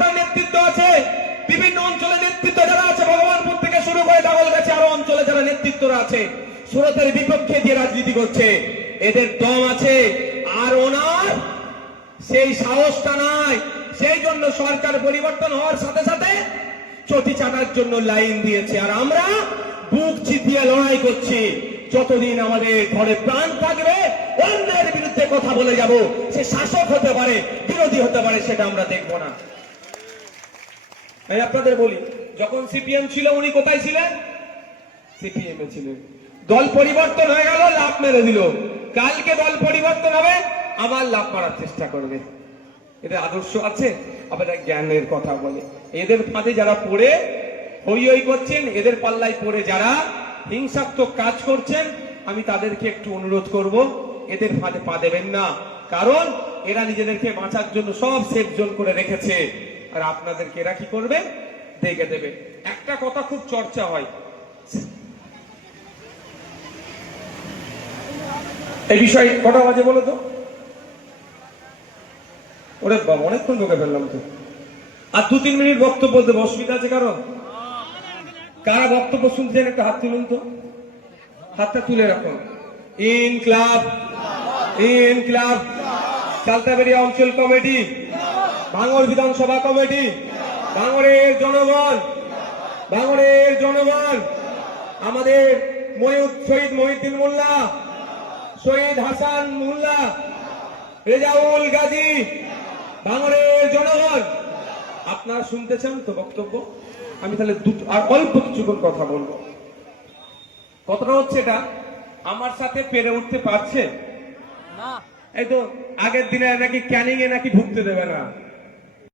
তার নেতৃত্ব আছে, বিভিন্ন অঞ্চলে নেতৃত্ব যারা আছে, ভগবানপুর থেকে শুরু করে দাগল গেছে আরো অঞ্চলে যারা নেতৃত্বরা আছে, সুরতের বিপক্ষে দিয়ে রাজনীতি করছে, এদের দম আছে। আর ওনার সেই সাহসটা নাই। সেই জন্য সরকার পরিবর্তন হওয়ার সাথে সাথে চটি চাটার জন্য লাইন দিয়েছে। আর আমরা বুক চিতিয়ে লড়াই করছি। যতদিন আমাদের ঘরে প্রাণ থাকবে অন্যের বিরুদ্ধে কথা বলে যাব। সে শাসক হতে পারে, বিরোধী হতে পারে, সেটা আমরা দেখব না। আমি আপনাদের বলি, যখন সিপিএম ছিল উনি কোথায় ছিলেন? সিপিএম এ ছিলেন। দল পরিবর্তন হয়ে গেল, লাভ মেরে দিল। কালকে দল পরিবর্তন হবে, আবার লাভ মারার চেষ্টা করবে। এদের আদর্শ আছে, আবার জ্ঞানের কথা বলে। এদের ফাঁদে যারা পড়ে হই হই করছেন, এদের পাল্লায় পড়ে যারা হিংসাত্মক কাজ করছেন, আমি তাদেরকে একটু অনুরোধ করব, এদের ফাঁদে পা দেবেন না। কারণ এরা নিজেদেরকে বাঁচার জন্য সব সেফ জোন করে রেখেছে। আর আপনাদেরকে এরা কি করবে? দেখে দেবে। একটা কথা খুব চর্চা হয়, এই বিষয়ে কটা বাজে বলো তো? ওরে বাবা, অনেকক্ষণ ঢোকে ফেললাম তো। আর 2-3 মিনিট বক্তব্য দেবো, অসুবিধা আছে কারণ? কারা বক্তব্য শুনছেন একটা হাত তুলুন তো, হাতটা তুলে রাখুন। ইনকিলাব, ইনকিলাব, চালতাবেড়িয়া অঞ্চল কমিটি, ভাঙড় বিধানসভা কমিটি, ভাঙড়ের জনগণ, ভাঙড়ের জনগণ, আমাদের শহীদ মহিউদ্দিন মোল্লা, শহীদ হাসান মোল্লা, রেজাউল গাজী, ভাঙড়ের জনগণ, আপনারা শুনতে চান তো বক্তব্য? আমি তাহলে আর অল্প কিছুক্ষণ কথা বলবো। কতটা হচ্ছে এটা আমার সাথে পেরে উঠতে পারছে না? এই তো আগের দিনে নাকি ক্যানিং এ নাকি ঢুকতে দেবে না।